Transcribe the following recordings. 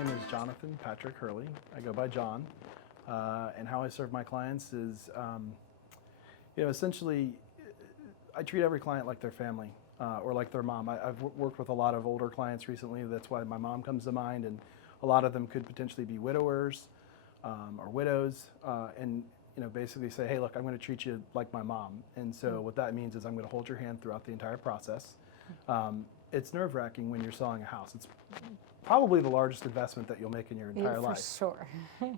My name is Jonathan Patrick Hurley. I go by John. And how I serve my clients is, essentially, I treat every client like their family or like their mom. I've worked with a lot of older clients recently. That's why my mom comes to mind. And a lot of them could potentially be widowers or widows. And basically say, hey, look, I'm going to treat you like my mom. And so what that means is I'm going to hold your hand throughout the entire process. It's nerve-wracking when you're selling a house. It's probably the largest investment that you'll make in your entire life. For sure.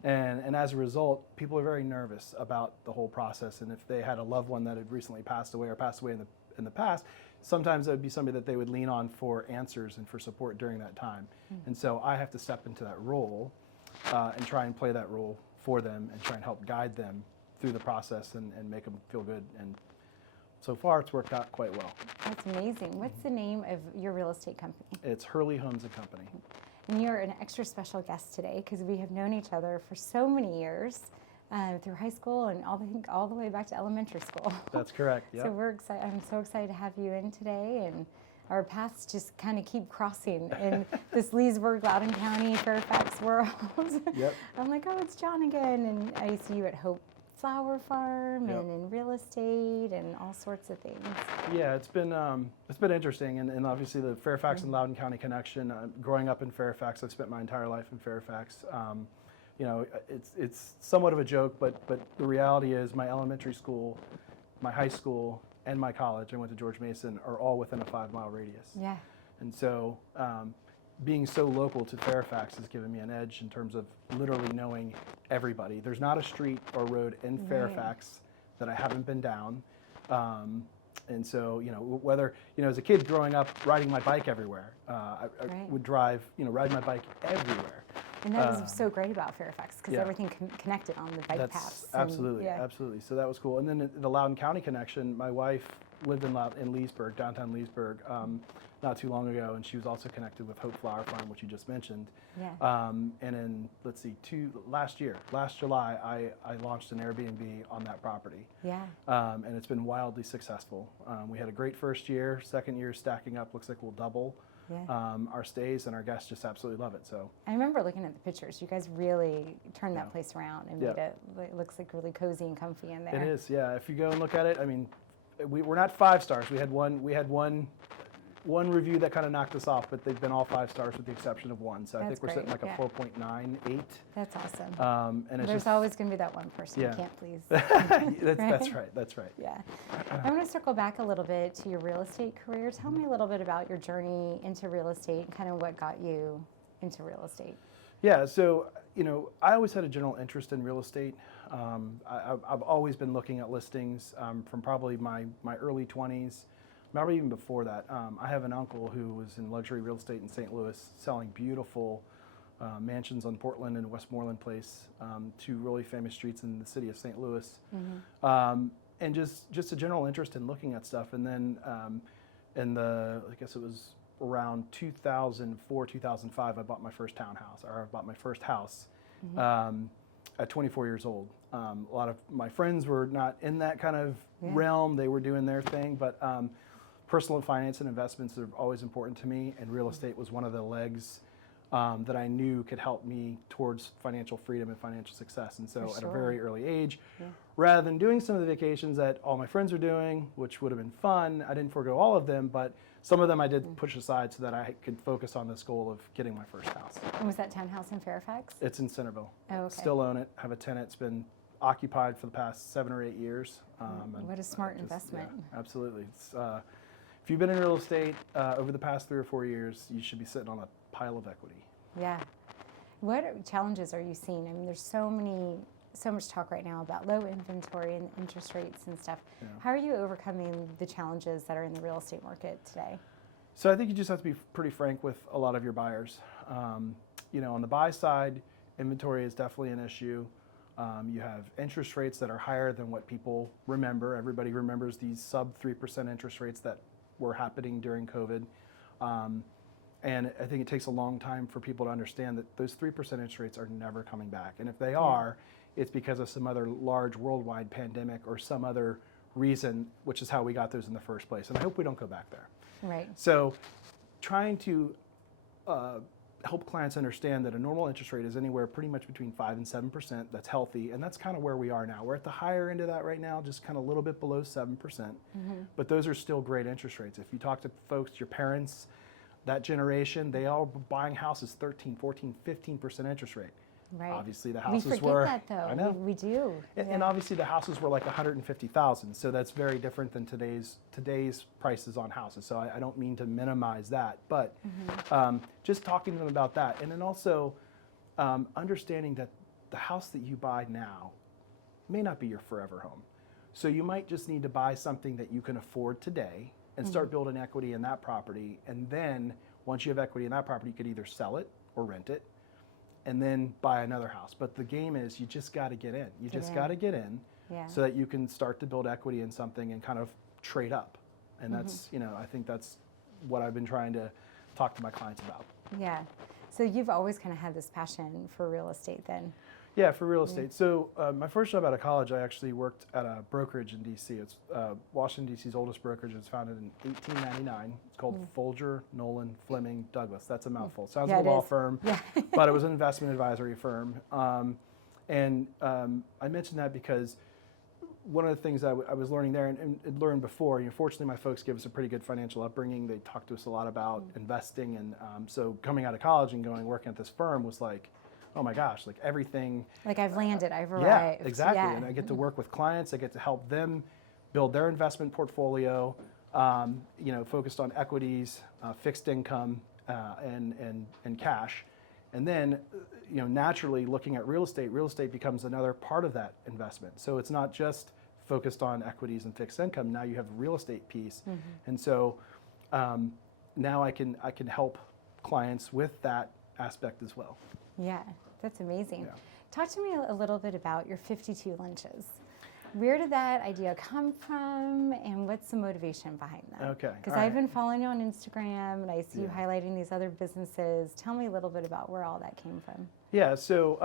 and as a result, people are very nervous about the whole process. And if they had a loved one that had recently passed away or passed away in the past, sometimes it would be somebody that they would lean on for answers and for support during that time. And so I have to step into that role and try and play that role for them and try and help guide them through the process and make them feel good. And so far, it's worked out quite well. That's amazing. What's the name of your real estate company? It's Hurley Homes and Company. And you're an extra special guest today because we have known each other for so many years through high school and all the way back to elementary school. That's correct. Yep. So we're excited. I'm so excited to have you in today, and our paths just kind of keep crossing in this Leesburg, Loudoun County, Fairfax world. Yep. I'm like, oh, it's John again, and I see you at Hope Flower Farm and in real estate and all sorts of things. Yeah, it's been interesting, and obviously the Fairfax and Loudoun County connection. Growing up in Fairfax, I've spent my entire life in Fairfax. It's somewhat of a joke, but the reality is my elementary school, my high school, and my college, I went to George Mason, are all within a 5-mile radius. Yeah. And so being so local to Fairfax has given me an edge in terms of literally knowing everybody. There's not a street or road in Fairfax that I haven't been down. And so, whether, as a kid growing up, riding my bike everywhere, I would drive, ride my bike everywhere. And that was so great about Fairfax because everything connected on the bike paths. Absolutely, absolutely. So that was cool. And then the Loudoun County connection, my wife lived in Leesburg, downtown Leesburg, not too long ago, and she was also connected with Hope Flower Farm, which you just mentioned. Yeah. And in, last July, I launched an Airbnb on that property. Yeah. And it's been wildly successful. We had a great first year. Second year stacking up, looks like we'll double. Yeah. Our stays, and our guests just absolutely love it. So I remember looking at the pictures. You guys really turned that place around and made it looks like really cozy and comfy in there. It is, yeah. If you go and look at it, I mean, we're not 5 stars. We had one review that kind of knocked us off, but they've been all 5 stars with the exception of one. So I think we're sitting like a 4.98. That's awesome. And there's always going to be that one person you can't please. That's right. That's right. Yeah. I want to circle back a little bit to your real estate career. Tell me a little bit about your journey into real estate and kind of what got you into real estate. Yeah. So, I always had a general interest in real estate. I've always been looking at listings from probably my early 20s. Maybe even before that. I have an uncle who was in luxury real estate in St. Louis, selling beautiful mansions on Portland and Westmoreland Place, 2 really famous streets in the city of St. Louis, and just a general interest in looking at stuff. And then I guess it was around 2004, 2005, I bought my first townhouse, or I bought my first house at 24 years old. A lot of my friends were not in that kind of realm. They were doing their thing, but personal finance and investments are always important to me, and real estate was one of the legs that I knew could help me towards financial freedom and financial success. And so at a very early age, rather than doing some of the vacations that all my friends were doing, which would have been fun, I didn't forego all of them, but some of them I did push aside so that I could focus on this goal of getting my first house. And was that townhouse in Fairfax? It's in Centerville. Oh, okay. Still own it, have a tenant. It's been occupied for the past 7 or 8 years. What a smart investment. Yeah, absolutely. It's, if you've been in real estate over the past 3 or 4 years, you should be sitting on a pile of equity. Yeah. What challenges are you seeing? I mean, there's so much talk right now about low inventory and interest rates and stuff. Yeah. How are you overcoming the challenges that are in the real estate market today? So I think you just have to be pretty frank with a lot of your buyers. On the buy side, inventory is definitely an issue. You have interest rates that are higher than what people remember. Everybody remembers these sub 3% interest rates that were happening during COVID. And I think it takes a long time for people to understand that those 3% interest rates are never coming back. And if they are, it's because of some other large worldwide pandemic or some other reason, which is how we got those in the first place. And I hope we don't go back there. Right. So trying to help clients understand that a normal interest rate is anywhere pretty much between 5 and 7%. That's healthy, and that's kind of where we are now. We're at the higher end of that right now, just kind of a little bit below 7%. But those are still great interest rates. If you talk to folks, your parents, that generation, they all buying houses 13, 14, 15% interest rate. Right. Obviously, the We houses forget were. that, though. I know. We do. And obviously, the houses were like 150,000. So that's very different than today's prices on houses. So I don't mean to minimize that, but just talking to them about that, and then also understanding that the house that you buy now may not be your forever home. So you might just need to buy something that you can afford today and start building equity in that property. And then once you have equity in that property, you could either sell it or rent it, and then buy another house. But the game is you just got to get in. You just got to get in so that you can start to build equity in something and kind of trade up. And that's, I think that's what I've been trying to talk to my clients about. Yeah. So you've always kind of had this passion for real estate then? Yeah, for real estate. So my first job out of college, I actually worked at a brokerage in D.C. It's Washington, D.C.'s oldest brokerage. It was founded in 1899. It's called Folger, Nolan, Fleming, Douglas. That's a mouthful. Sounds like a law firm, but it was an investment advisory firm. And I mentioned that because one of the things I was learning there and learned before, fortunately my folks gave us a pretty good financial upbringing. They talked to us a lot about investing. And so coming out of college and working at this firm was like, oh my gosh, like everything. Like I've landed, I've arrived. Yeah, exactly. Yeah. And I get to work with clients. I get to help them build their investment portfolio, focused on equities, fixed income, and cash. And then, naturally looking at real estate becomes another part of that investment. So it's not just focused on equities and fixed income. Now you have a real estate piece. And so now I can help clients with that aspect as well. Yeah, that's amazing. Yeah. Talk to me a little bit about your 52 lunches. Where did that idea come from, and what's the motivation behind that? Okay. Because I've been following you on Instagram, and I see you highlighting these other businesses. Tell me a little bit about where all that came from. Yeah. So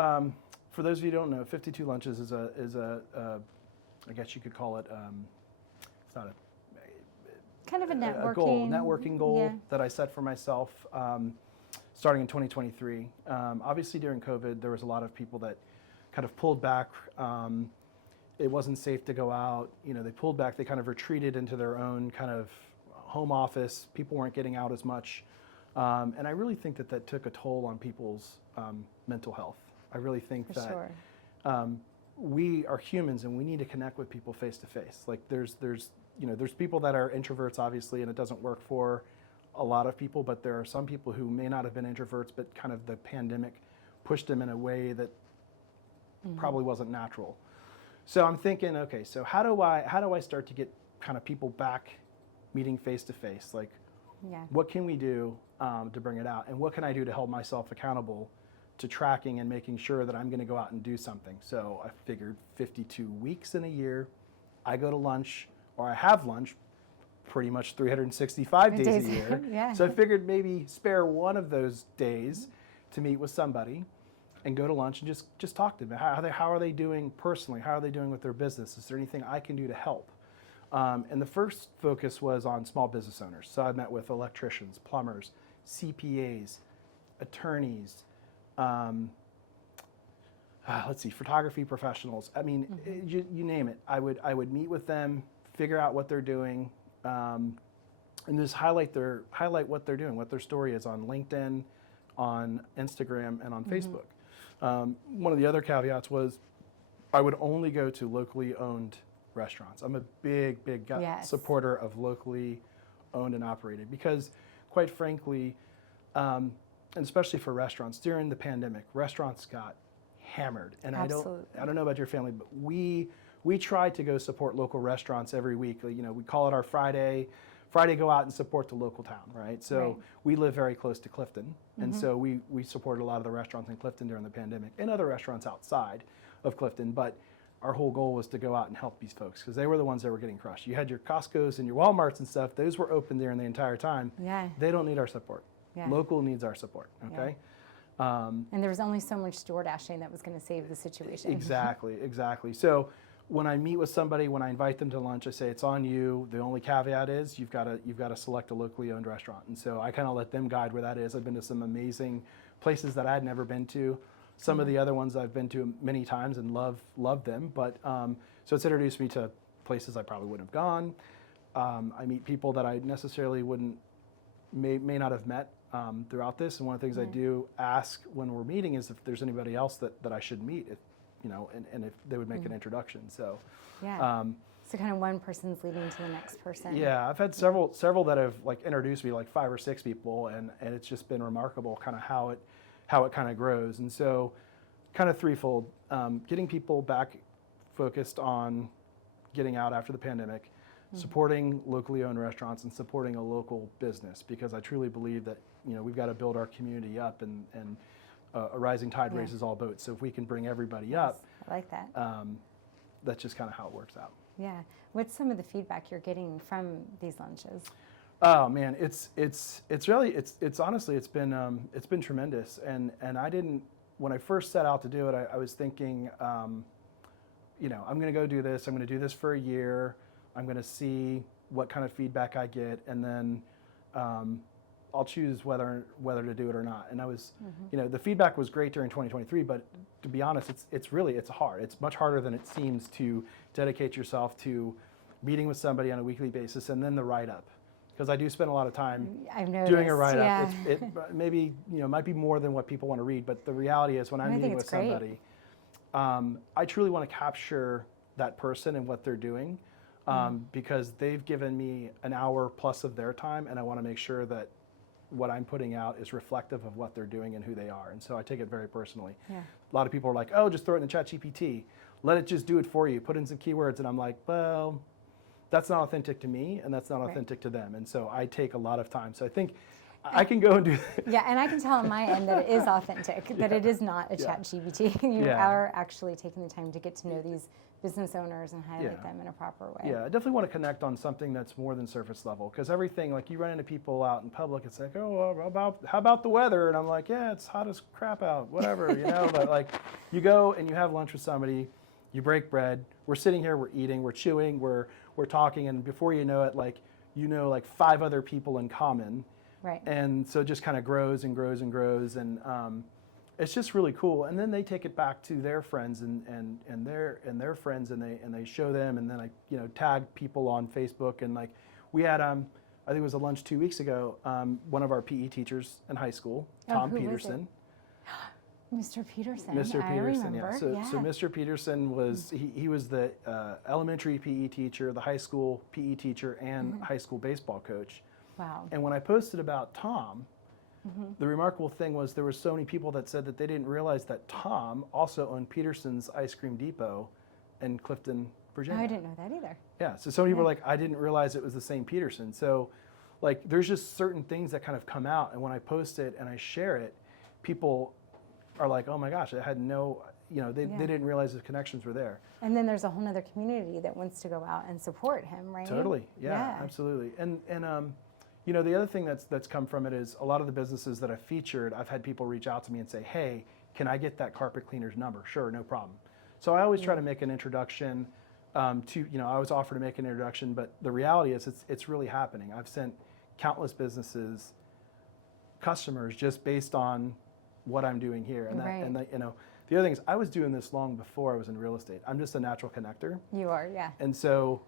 for those of you who don't know, 52 lunches is a I guess you could call it. It's not kind of a networking goal that I set for myself. Starting in 2023. Obviously during COVID, there was a lot of people that kind of pulled back. It wasn't safe to go out. They pulled back, they kind of retreated into their own kind of home office. People weren't getting out as much. And I really think that took a toll on people's mental health. I really think we are humans and we need to connect with people face to face. Like there's people that are introverts obviously, and it doesn't work for a lot of people, but there are some people who may not have been introverts, but kind of the pandemic pushed them in a way that probably wasn't natural. So I'm thinking, okay, so how do I start to get kind of people back meeting face to face? Like, what can we do to bring it out, and what can I do to hold myself accountable to tracking and making sure that I'm going to go out and do something? So I figured 52 weeks in a year, I go to lunch, or I have lunch pretty much 365 days a year. So I figured maybe spare one of those days to meet with somebody and go to lunch and just talk to them. How are they doing personally? How are they doing with their business? Is there anything I can do to help? And the first focus was on small business owners. So I met with electricians, plumbers, CPAs, attorneys, photography professionals. I mean, you name it. I would meet with them, figure out what they're doing, and just highlight what they're doing, what their story is on LinkedIn, on Instagram, and on Facebook. One of the other caveats was I would only go to locally owned restaurants. I'm a big supporter of locally owned and operated because, quite frankly, and especially for restaurants, during the pandemic, restaurants got hammered. And I don't know about your family, but we try to go support local restaurants every week. We call it our Friday go out and support the local town, right? So we live very close to Clifton. And so we supported a lot of the restaurants in Clifton during the pandemic and other restaurants outside of Clifton. But our whole goal was to go out and help these folks because they were the ones that were getting crushed. You had your Costco's and your Walmarts and stuff. Those were open during the entire time. Yeah. They don't need our support. Yeah. Local needs our support, okay? Yeah. And there was only so much door dashing that was going to save the situation. Exactly. So when I meet with somebody, when I invite them to lunch, I say it's on you. The only caveat is you've got to select a locally owned restaurant, and so I kind of let them guide where that is. I've been to some amazing places that I had never been to. Some of the other ones I've been to many times and love them, but so it's introduced me to places I probably wouldn't have gone. I meet people that I necessarily may not have met throughout this. And one of the things I do ask when we're meeting is if there's anybody else that I should meet, if, and if they would make an introduction. So yeah. So kind of one person's leading to the next person. Yeah, I've had several that have like introduced me, like 5 or 6 people, and it's just been remarkable kind of how it kind of grows. And so kind of threefold, getting people back focused on getting out after the pandemic, supporting locally owned restaurants and supporting a local business, because I truly believe that we've got to build our community up, and a rising tide raises all boats. So if we can bring everybody up, I like that. That's just kind of how it works out. Yeah. What's some of the feedback you're getting from these lunches? Oh man, it's honestly it's been tremendous, and I didn't, when I first set out to do it, I was thinking, I'm going to go do this. I'm going to do this for a year. I'm going to see what kind of feedback I get, and then I'll choose whether to do it or not. And I was, the feedback was great during 2023, but to be honest, it's hard. It's much harder than it seems to dedicate yourself to meeting with somebody on a weekly basis, and then the write-up. Because I do spend a lot of time doing a write-up. Yeah. It maybe might be more than what people want to read, but the reality is when I'm meeting with somebody, I truly want to capture that person and what they're doing, because they've given me an hour plus of their time, and I want to make sure that what I'm putting out is reflective of what they're doing and who they are. And so I take it very personally. Yeah. A lot of people are like, oh, just throw it in the ChatGPT. Let it just do it for you. Put in some keywords. And I'm like, well, that's not authentic to me, and that's not authentic to them. And so I take a lot of time. So I think I can go and do that. Yeah, and I can tell on my end that it is authentic, that it is not a ChatGPT. You are actually taking the time to get to know these business owners and highlight them in a proper way. Yeah, I definitely want to connect on something that's more than surface level, because everything, like you run into people out in public, it's like, oh, well, how about the weather? And I'm like, yeah, it's hot as crap out, whatever, But like, you go and you have lunch with somebody, you break bread, we're sitting here, we're eating, we're chewing, we're talking, and before you know it, like 5 other people in common. Right. And so it just kind of grows and grows and grows, and it's just really cool. And then they take it back to their friends and their friends, and they show them, and then I tag people on Facebook, and like we had I think it was a lunch 2 weeks ago. One of our PE teachers in high school, Tom Peterson. Mr. Peterson. Mr. I Peterson, remember. So Mr. Peterson was he was the elementary PE teacher, the high school PE teacher, and high school baseball coach. Wow. And when I posted about Tom, the remarkable thing was there were so many people that said that they didn't realize that Tom also owned Peterson's Ice Cream Depot in Clifton, Virginia. Oh, I didn't know that either. Yeah, so some people were like, I didn't realize it was the same Peterson. So like there's just certain things that kind of come out, and when I post it and I share it, people are like, oh my gosh, I had no, they didn't realize the connections were there. And then there's a whole other community that wants to go out and support him, right? Totally, yeah. Absolutely. And the other thing that's come from it is a lot of the businesses that I've featured, I've had people reach out to me and say, hey, can I get that carpet cleaner's number? Sure, no problem. So I always try to make an introduction I always offer to make an introduction, but the reality is it's really happening. I've sent countless businesses customers just based on what I'm doing here. And the other thing is I was doing this long before I was in real estate. I'm just a natural connector. You are, yeah. And so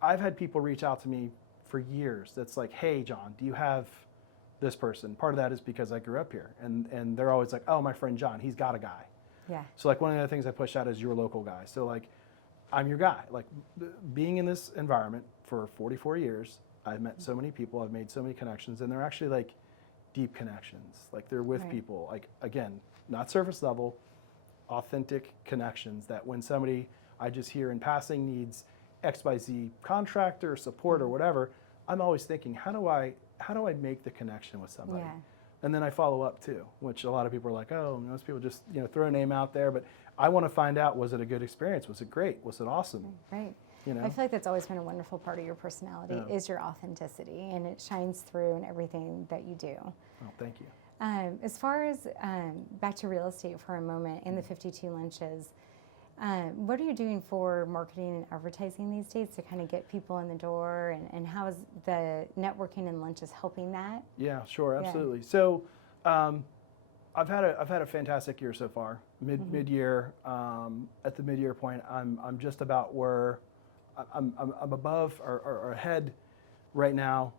I've had people reach out to me for years that's like, hey, John, do you have this person? Part of that is because I grew up here, and they're always like, oh, my friend John, he's got a guy. Yeah. So like one of the things I push out is your local guy. So like I'm your guy. Like being in this environment for 44 years, I've met so many people, I've made so many connections, and they're actually like deep connections. Like they're with people, like again, not surface level, authentic connections that when somebody I just hear in passing needs XYZ contractor support or whatever, I'm always thinking, how do I make the connection with somebody? Yeah. And then I follow up too, which a lot of people are like, oh, most people just throw a name out there, but I want to find out, was it a good experience? Was it great? Was it awesome? Right. I feel like that's always been a wonderful part of your personality is your authenticity, and it shines through in everything that you do. Oh, thank you. As far as back to real estate for a moment and the 52 lunches, what are you doing for marketing and advertising these days to kind of get people in the door, and how is the networking and lunches helping that? Yeah, sure, absolutely. So I've had a fantastic year so far. Mid-year, at the mid-year point, I'm just about where I'm above or ahead right now,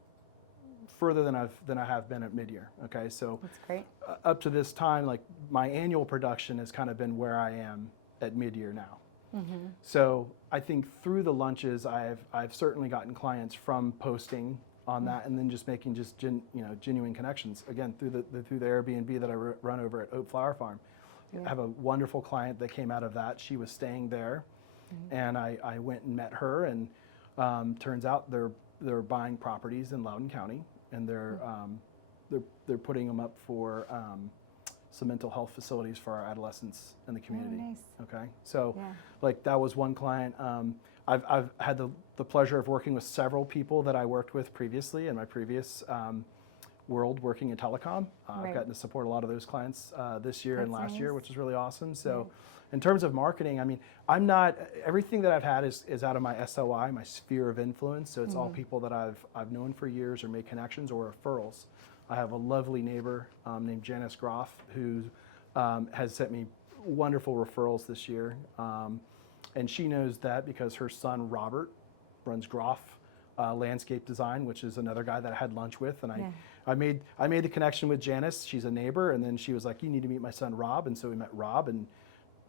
further than I have been at mid-year. Okay, so That's great. Up to this time, like my annual production has kind of been where I am at mid-year now. So I think through the lunches, I've certainly gotten clients from posting on that, and then just making genuine connections again through the Airbnb that I run over at Oak Flower Farm. Yeah. I have a wonderful client that came out of that. She was staying there, and I went and met her, and turns out they're buying properties in Loudoun County, and they're putting them up for some mental health facilities for our adolescents in the community. Oh, nice. Okay, so Yeah. like that was one client. I've had the pleasure of working with several people that I worked with previously in my previous world working in telecom. I've gotten to support a lot of those clients this year and That's last year, nice. which is really awesome. So in terms of marketing, I mean, I'm not, everything that I've had is out of my SOI, my sphere of influence. So it's all people that I've known for years or made connections or referrals. I have a lovely neighbor named Janice Groff who has sent me wonderful referrals this year. And she knows that because her son Robert runs Groff Landscape Design, which is another guy that I had lunch with. And I made the connection with Janice. She's a neighbor, and then she was like, "You need to meet my son Rob." And so we met Rob and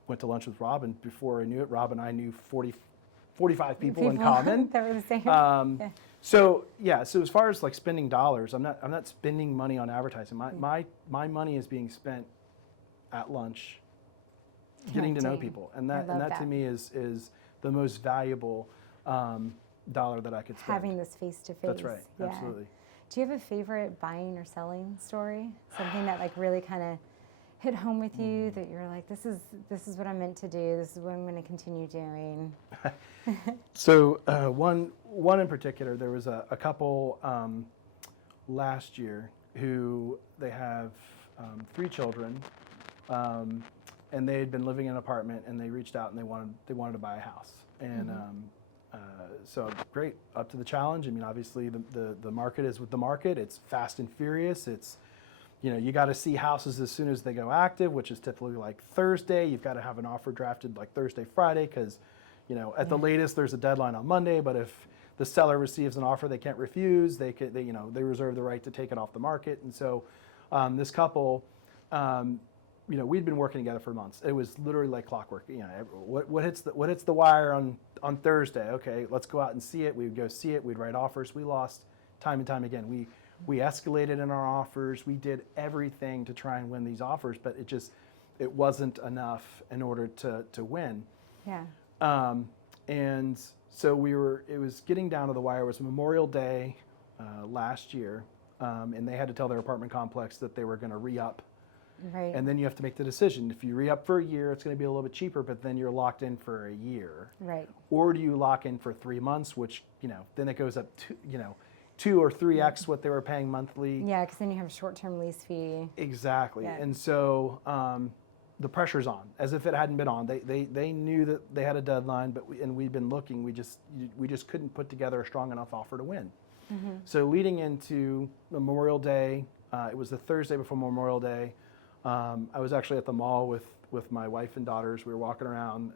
went to lunch with Rob. And before I knew it, Rob and I knew 45 people in common. That were the same. So as far as like spending dollars, I'm not spending money on advertising. My money is being spent at lunch, getting to know Connecting. people, and I love that to that. me is the most valuable dollar that I could spend. Having this face to face. That's right, absolutely. Do you have a favorite buying or selling story? Something that like really kind of hit home with you that you're like, this is what I'm meant to do. This is what I'm going to continue doing. So one in particular, there was a couple last year who they have 3 children, and they had been living in an apartment, and they reached out and they wanted to buy a house, and so great, up to the challenge. I mean, obviously the market is with the market. It's fast and furious. It's, you got to see houses as soon as they go active, which is typically like Thursday. You've got to have an offer drafted like Thursday, Friday, because, at the latest there's a deadline on Monday. But if the seller receives an offer they can't refuse, they reserve the right to take it off the market. And so this couple, we'd been working together for months. It was literally like clockwork. What hits the wire on Thursday? Okay, let's go out and see it. We would go see it. We'd write offers. We lost time and time again. We escalated in our offers. We did everything to try and win these offers, but it wasn't enough in order to win. Yeah. And so it was getting down to the wire. It was Memorial Day last year, and they had to tell their apartment complex that they were going to re-up. Right. And then you have to make the decision. If you re-up for a year, it's going to be a little bit cheaper, but then you're locked in for a year. Right. Or do you lock in for 3 months, which, then it goes up to, 2 or 3x what they were paying monthly. Yeah, because then you have a short-term lease fee. Exactly. Yeah. And so the pressure's on, as if it hadn't been on. They knew that they had a deadline, and we'd been looking. We just couldn't put together a strong enough offer to win. So leading into Memorial Day, it was the Thursday before Memorial Day. I was actually at the mall with my wife and daughters. We were walking around,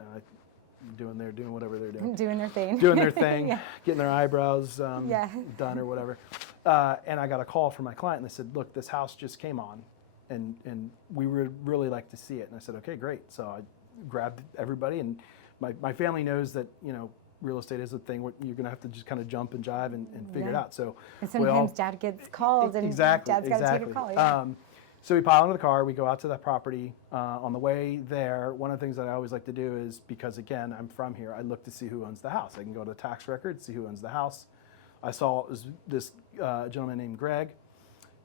doing whatever they're doing. Doing their thing. Doing their thing, Yeah. getting their eyebrows done or whatever. And I got a call from my client, and they said, "Look, this house just came on, and we would really like to see it." And I said, "Okay, great." So I grabbed everybody, and my family knows that, real estate is a thing where you're going to have to just kind of jump and jive and figure it out. So And sometimes dad gets called, and dad's got to take a call. Yeah. So we pile into the car, we go out to that property. On the way there, one of the things that I always like to do is, because again, I'm from here, I look to see who owns the house. I can go to the tax record, see who owns the house. I saw this gentleman named Greg,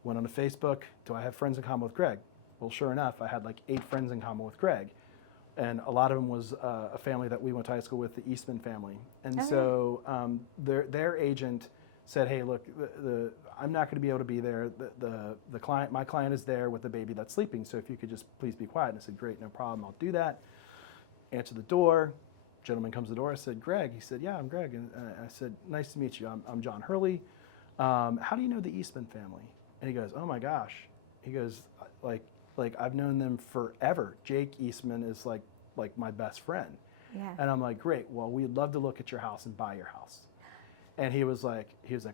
went onto Facebook. Do I have friends in common with Greg? Well, sure enough, I had like 8 friends in common with Greg. And a lot of them was a family that we went to high school with, the Eastman family. And so their agent said, "Hey, look, I'm not going to be able to be there. My client is there with the baby that's sleeping. So if you could just please be quiet." And I said, "Great, no problem. I'll do that." Answer the door. Gentleman comes to the door. I said, "Greg." He said, "Yeah, I'm Greg." And I said, "Nice to meet you. I'm John Hurley. How do you know the Eastman family?" And he goes, "Oh my gosh." He goes, like I've known them forever. Jake Eastman is like my best friend. Yeah. And I'm like, great. Well, we'd love to look at your house and buy your house. And he was like,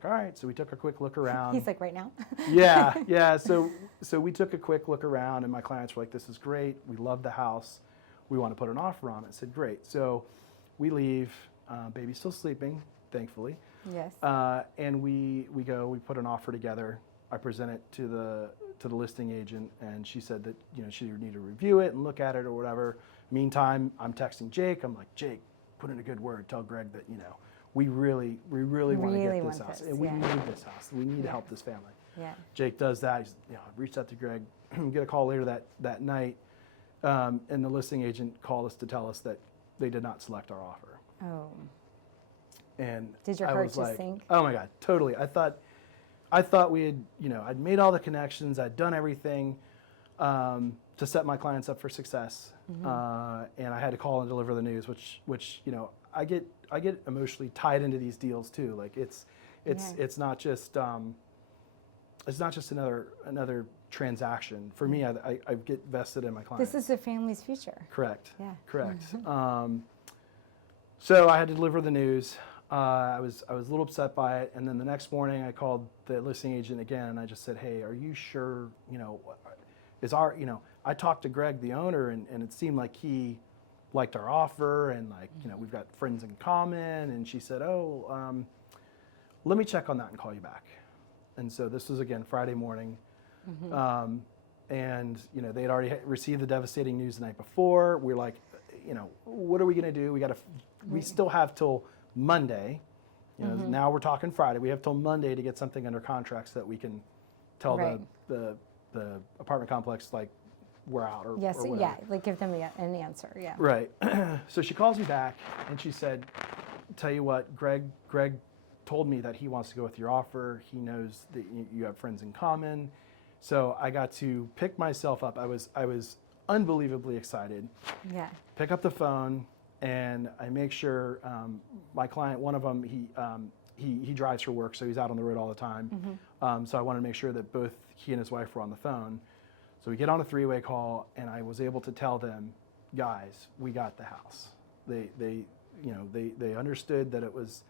all right. So we took a quick look around. He's like, right now? Yeah. So we took a quick look around, and my clients were like, this is great. We love the house. We want to put an offer on it. I said, great. So we leave. Baby's still sleeping, thankfully. Yes. And we put an offer together. I present it to the listing agent, and she said that she would need to review it and look at it or whatever. Meantime, I'm texting Jake. I'm like, Jake, put in a good word. Tell Greg that we really want to get this house. And we need this house. We need to help this family. Yeah. Jake does that. He's reached out to Greg. Get a call later that night, and the listing agent called us to tell us that they did not select our offer. Oh. And did your heart just sink? Oh my God, totally. I thought we had, I'd made all the connections. I'd done everything to set my clients up for success. And I had to call and deliver the news, which I get emotionally tied into these deals too. Like it's not just another transaction for me. I get vested in my clients. This is the family's future. Correct. Yeah. Correct. So I had to deliver the news. I was a little upset by it, and then the next morning I called the listing agent again, and I just said, "Hey, are you sure? I talked to Greg, the owner, and it seemed like he liked our offer, and we've got friends in common." And she said, "Oh, let me check on that and call you back." And so this was again Friday morning, and they had already received the devastating news the night before. We're like, what are we going to do? We still have till Monday. Now we're talking Friday. We have till Monday to get something under contract so that we can tell the apartment complex we're out or yes, or whatever. yeah, give them an answer. Yeah. Right. So she calls me back and she said, "Tell you what, Greg told me that he wants to go with your offer. He knows that you have friends in common." So I got to pick myself up. I was unbelievably excited. Yeah. Pick up the phone, and I make sure my client, one of them, he drives for work, so he's out on the road all the time. So I wanted to make sure that both he and his wife were on the phone. So we get on a three-way call, and I was able to tell them, guys, we got the house. They understood that it was.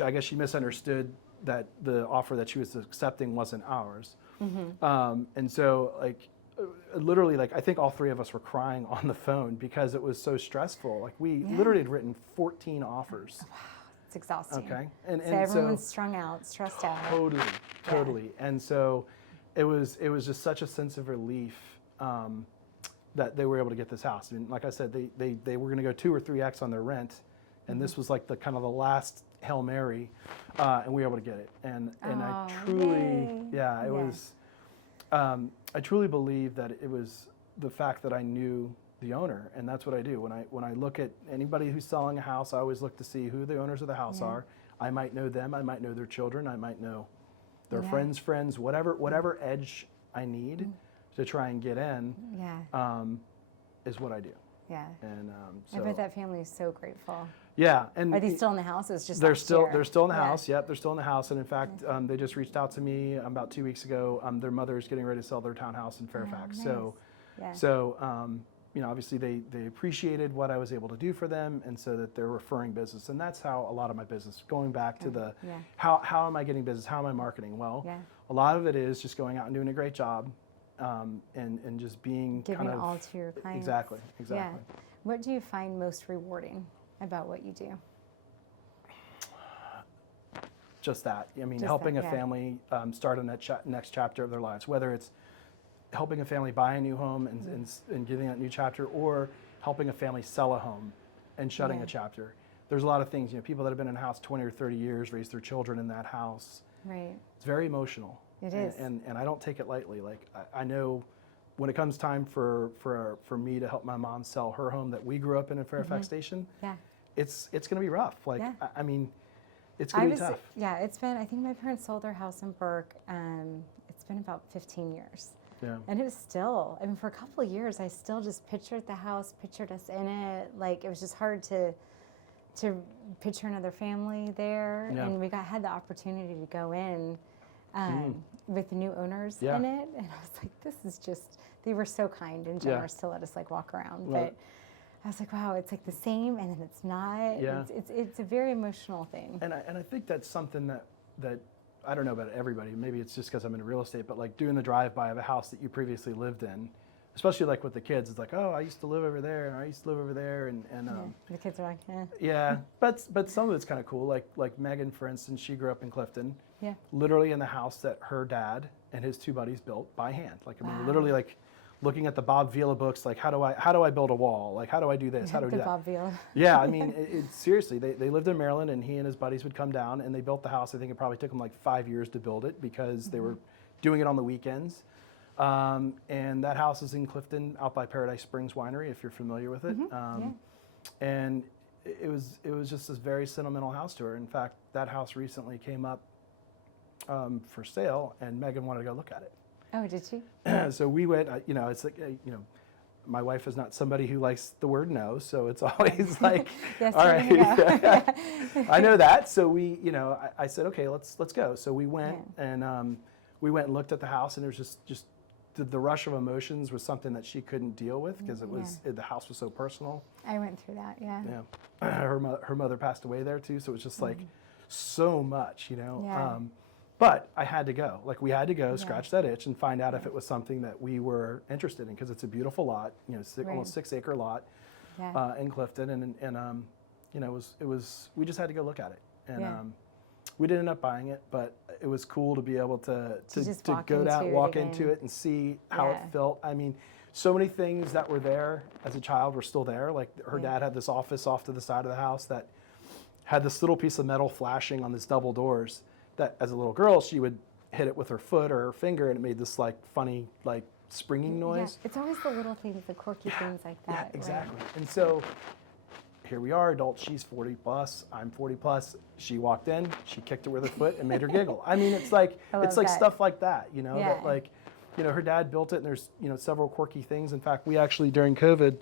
I guess she misunderstood that the offer that she was accepting wasn't ours. And so literally, I think all three of us were crying on the phone because it was so stressful. We literally had written 14 offers. Wow, it's exhausting. Okay, so everyone's strung out, stressed out. Totally. And so it was just such a sense of relief that they were able to get this house. And like I said, they were going to go 2 or 3x on their rent, and this was the kind of the last Hail Mary, and we were able to get it. And I truly, it was. I truly believe that it was the fact that I knew the owner, and that's what I do. When I look at anybody who's selling a house, I always look to see who the owners of the house are. I might know them, I might know their children, I might know their friends, whatever edge I need to try and get in, is what I do. Yeah. And I bet that family is so grateful. Yeah, and are they still in the house? It's just they're still in the house. Yep, they're still in the house. And in fact, they just reached out to me about 2 weeks ago. Their mother is getting ready to sell their townhouse in Fairfax. Oh, nice. So obviously they appreciated what I was able to do for them, and so that they're referring business. And that's how a lot of my business. Going back to the how am I getting business? How am I marketing? Well, a lot of it is just going out and doing a great job, and just being giving it all to your clients. Exactly. Yeah. What do you find most rewarding about what you do? Just that. I mean, helping a family start on that next chapter of their lives, whether it's helping a family buy a new home and giving that new chapter, or helping a family sell a home and shutting a chapter. There's a lot of things, people that have been in a house 20 or 30 years, raised their children in that house. Right. It's very emotional. It is. And I don't take it lightly. I know when it comes time for me to help my mom sell her home that we grew up in Fairfax Station, it's going to be rough. I mean, it's going to be tough. Yeah, it's been, I think my parents sold their house in Burke, it's been about 15 years. Yeah. And it was still, for a couple of years, I still just pictured the house, pictured us in it. It was just hard to picture another family there. Yeah. And we had the opportunity to go in with new owners Yeah. in it. And I was like, this is just, they were so kind and Yeah. generous to let us like walk around. Well, But I was like, wow, it's like the same and then it's not. Yeah. It's a very emotional thing. And I think that's something that I don't know about everybody. Maybe it's just because I'm in real estate, but like doing the drive-by of a house that you previously lived in, especially like with the kids, it's like, oh, I used to live over there, and I used to live over there, and The kids are like, eh. yeah. But some of it's kind of cool. Like Megan, for instance, she grew up in Clifton, Yeah. literally in the house that her dad and his two buddies built by hand. Like I mean, Wow. literally like looking at the Bob Vila books, like how do I build a wall? Like how do I do this? How do I do The that? Bob Vila. Yeah, I mean, seriously, they lived in Maryland, and he and his buddies would come down, and they built the house. I think it probably took them like 5 years to build it because they were doing it on the weekends. And that house is in Clifton, out by Paradise Springs Winery, if you're familiar with it. And it was just this very sentimental house to her. In fact, that house recently came up for sale, and Megan wanted to go look at it. Oh, did she? So we went, it's like, my wife is not somebody who likes the word no, so it's always like, Yes, all we're right, gonna go. I know that. So we, I said, okay, let's go. So we went Yeah. and we went and looked at the house, and there was just the rush of emotions was something that she couldn't deal with because the house was so personal. I went through that, yeah. Yeah, her mother passed away there too, so it was just like so much, Yeah. But I had to go. Like we had to go scratch that itch and find out if it was something that we were interested in because it's a beautiful lot, almost 6 acre lot Yeah. in Clifton, and it was we just had to go look at it, and Yeah. we didn't end up buying it, but it was cool to be able to just walk go down, into it walk again. into it, and see how Yeah. it felt. I mean, so many things that were there as a child were still there. Like her Yeah. dad had this office off to the side of the house that had this little piece of metal flashing on these double doors that as a little girl she would hit it with her foot or her finger and it made this like funny like springing noise. Yeah. It's always the little things, the quirky things like that. Yeah, exactly. And so here we are, adults. She's 40 plus. I'm 40 plus. She walked in. She kicked it with her foot and made her giggle. I mean, it's like I love that. stuff like that, Yeah. that like, her dad built it, and there's several quirky things. In fact, we actually during COVID,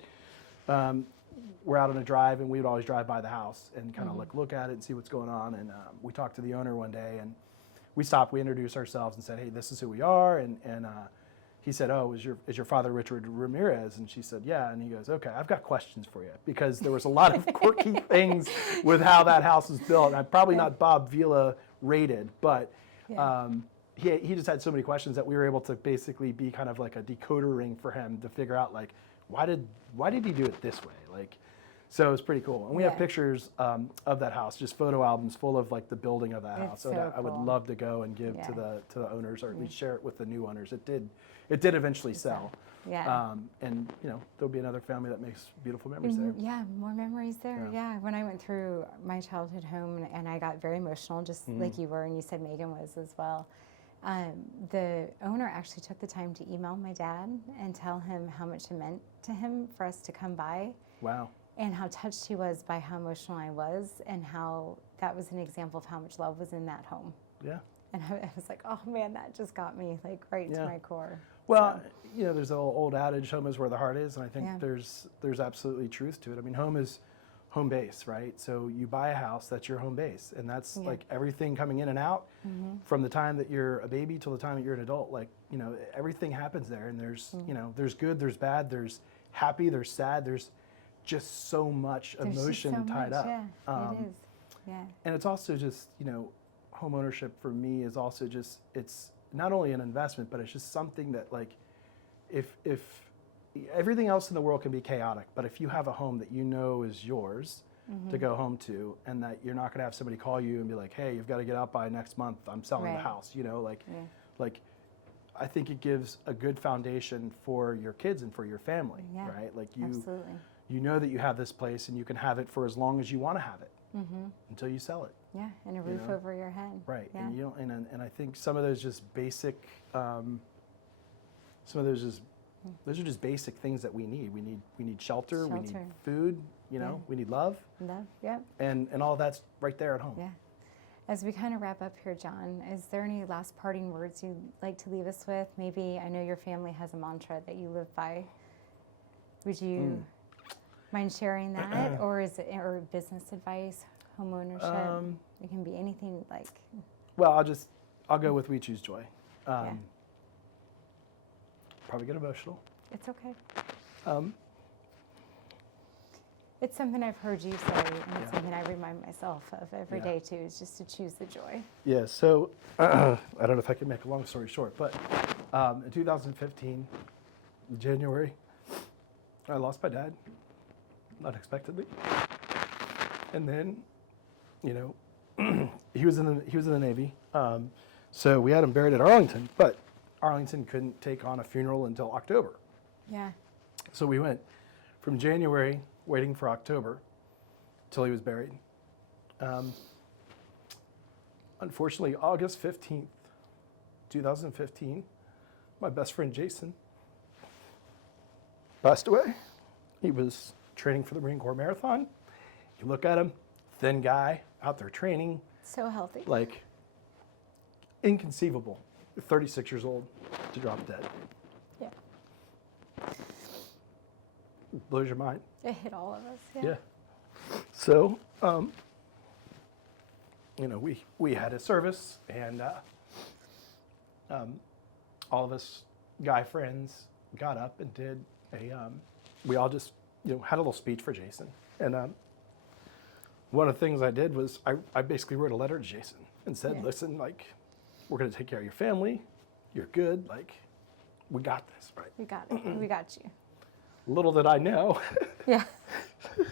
we're out on a drive, and we would always drive by the house and kind of like look at it and see what's going on. And we talked to the owner one day, and we stopped. We introduced ourselves and said, "Hey, this is who we are." And he said, "Oh, is your father Richard Ramirez?" And she said, "Yeah." And he goes, "Okay, I've got questions for you because there was a lot of quirky things with how that house was built. And I'm probably not Bob Vila rated, but he just had so many questions that we were able to basically be kind of like a decoder ring for him to figure out like why did he do it this way, like." So it was pretty cool. And we have pictures of that house, just photo albums full of like the building of that house. So I would cool. love to go and give to the owners, or at least share it with the new owners. It did eventually sell. Yeah. And there'll be another family that makes beautiful memories there. Yeah, more memories there. Yeah. When I went through my childhood home and I got very emotional, just like you were, and you said Megan was as well. The owner actually took the time to email my dad and tell him how much it meant to him for us to come by. Wow. And how touched he was by how emotional I was, and how that was an example of how much love was in that home. Yeah. And I was like, oh man, that just got me like right to my core. Well, there's an old adage, home is where the heart is, and I think Yeah. there's absolutely truth to it. I mean, home is home base, right? So you buy a house, that's your home base, and that's like everything coming in and out from the time that you're a baby till the time that you're an adult. Like, everything happens there, and there's there's good, there's bad, there's happy, there's sad, there's just so much There's emotion just so tied much, up. Yeah, it is. Yeah. And it's also just, home ownership for me is also just, it's not only an investment, but it's just something that like, if everything else in the world can be chaotic, but if you have a home that is yours to go home to, and that you're not going to have somebody call you and be like, hey, you've got to get out by next month, I'm selling the house, like I think it gives a good foundation for your kids and for your family, right? Like Absolutely. You know that you have this place and you can have it for as long as you want to have it until you sell it. Yeah, and a roof over your head. Right, Yeah. and I think some of those just basic, those are just basic things that we need. We need shelter. We need food. We need love. Love, yeah. And all that's right there at home. Yeah. As we kind of wrap up here, John, is there any last parting words you'd like to leave us with? Maybe, I know your family has a mantra that you live by. Would you mind sharing that, or business advice, home ownership? It can be anything like. Well, I'll go with We Choose Joy. Yeah. Probably get emotional. It's okay. Um, It's something I've heard you say, and it's Yeah. something I remind myself of every Yeah. day too, is just to choose the joy. Yeah, so I don't know if I can make a long story short, but in 2015, January, I lost my dad unexpectedly. And then, you know, he was in the Navy. So we had him buried at Arlington, but Arlington couldn't take on a funeral until October. Yeah. So we went from January, waiting for October, till he was buried. Unfortunately, August 15th, 2015, my best friend Jason passed away. He was training for the Marine Corps Marathon. You look at him, thin guy, out there training, So healthy. like inconceivable. 36 years old to drop dead. Yeah. Blows your mind. It hit all of us. Yeah. So, you know, we had a service, and all of us guy friends got up and did we all just, you know, had a little speech for Jason. And one of the things I did was I basically wrote a letter to Jason and said, Yeah. listen, like, we're going to take care of your family. You're good. Like, we got this, right? We got it. We got you. Little did I know. Yeah.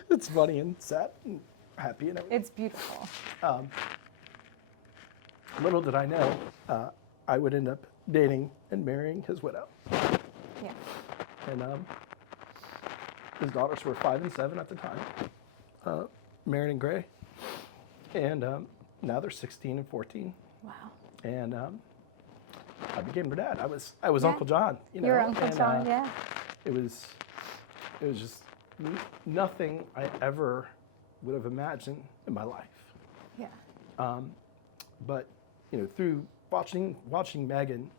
It's funny and sad and happy and everything. It's beautiful. Little did I know I would end up dating and marrying his widow. Yeah. And his daughters were 5 and 7 at the time, Marion and Gray. And now they're 16 and 14. Wow. And I became their dad. I was Yeah. Uncle John. You know, Your Uncle and, John, yeah. It was just nothing I ever would have imagined in my life. Yeah. But you know, through watching Megan,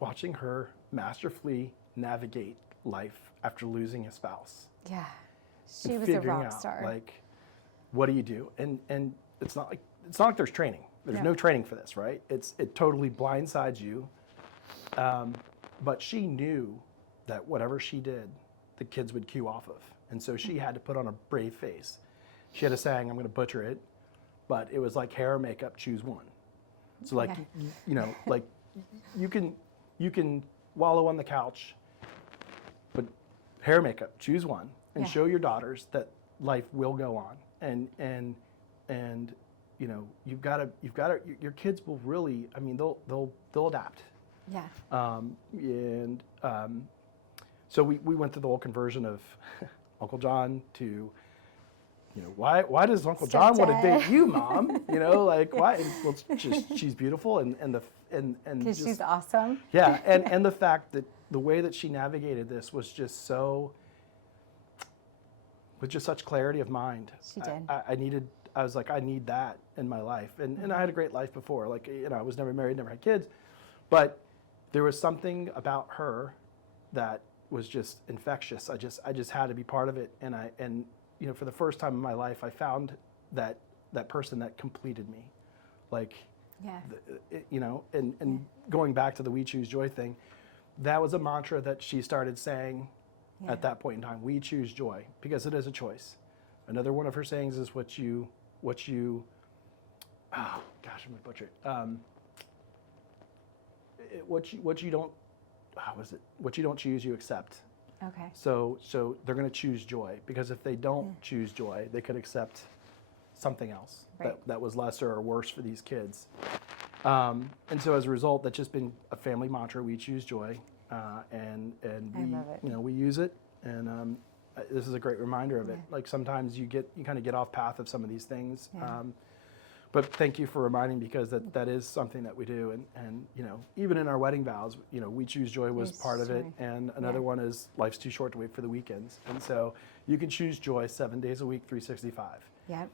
watching her masterfully navigate life after losing a spouse, Yeah. She and was a figuring rock out, star. like, what do you do? And it's not like there's training. There's no training for this, right? It totally blindsides you. But she knew that whatever she did, the kids would cue off of, and so she had to put on a brave face. She had a saying, I'm going to butcher it, but it was like hair or makeup, choose one. So like, Yeah. you know, like you can wallow on the couch, but hair or makeup, choose one, and Yeah. show your daughters that life will go on. And you know, you've got to, your kids will really, I mean, they'll adapt. Yeah. So we went through the whole conversion of Uncle John to, you know, why does Uncle John want to Stepdad. date you, Mom? You know, like why? Well, she's beautiful and Because just, she's awesome. yeah, and the fact that the way that she navigated this was just so, with just such clarity of mind. She did. I was like, I need that in my life, and I had a great life before. Like, you know, I was never married, never had kids, but there was something about her that was just infectious. I just had to be part of it, and you know, for the first time in my life, I found that person that completed me, like, Yeah. you know, and going back to the We Choose Joy thing, that was a mantra that she started saying Yeah. at that point in time. We choose joy because it is a choice. Another one of her sayings is what you oh gosh, I'm gonna butcher it. What you don't, how was it? What you don't choose, you accept. Okay. So they're going to choose joy, because if they don't choose joy, they could accept something else Right. that was lesser or worse for these kids. And so as a result, that's just been a family mantra. We choose joy, and we, love it. you know, we use it. And this is a great reminder of it. Yeah. Like sometimes you kind of get off path of some of these things. Yeah. But thank you for reminding me, because that is something that we do. And you know, even in our wedding vows, you know, we choose joy was We part of it. choose And another Yeah. one is life's too short to wait for the weekends. And so you can choose joy 7 days a week, 365. Yep.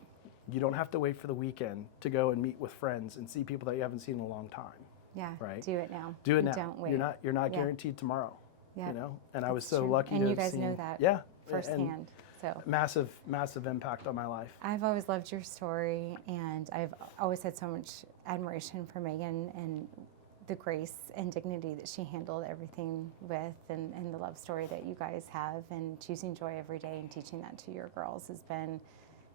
You don't have to wait for the weekend to go and meet with friends and see people that you haven't seen in a long time. Yeah. Right. Do it now. Do it now. Don't wait. You're not Yeah. guaranteed tomorrow. Yeah. You know. And I was That's so true. lucky And to you have guys seen, know that yeah, firsthand. So massive impact on my life. I've always loved your story, and I've always had so much admiration for Megan and the grace and dignity that she handled everything with, and the love story that you guys have, and choosing joy every day and teaching that to your girls has been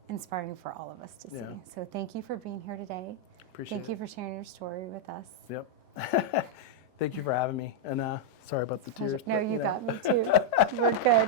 inspiring for all of us to see. So thank you for being here today. Appreciate it. Thank you for sharing your story with us. Yep. Thank you for having me, and sorry about the tears. No, but, you know. got me too. We're good.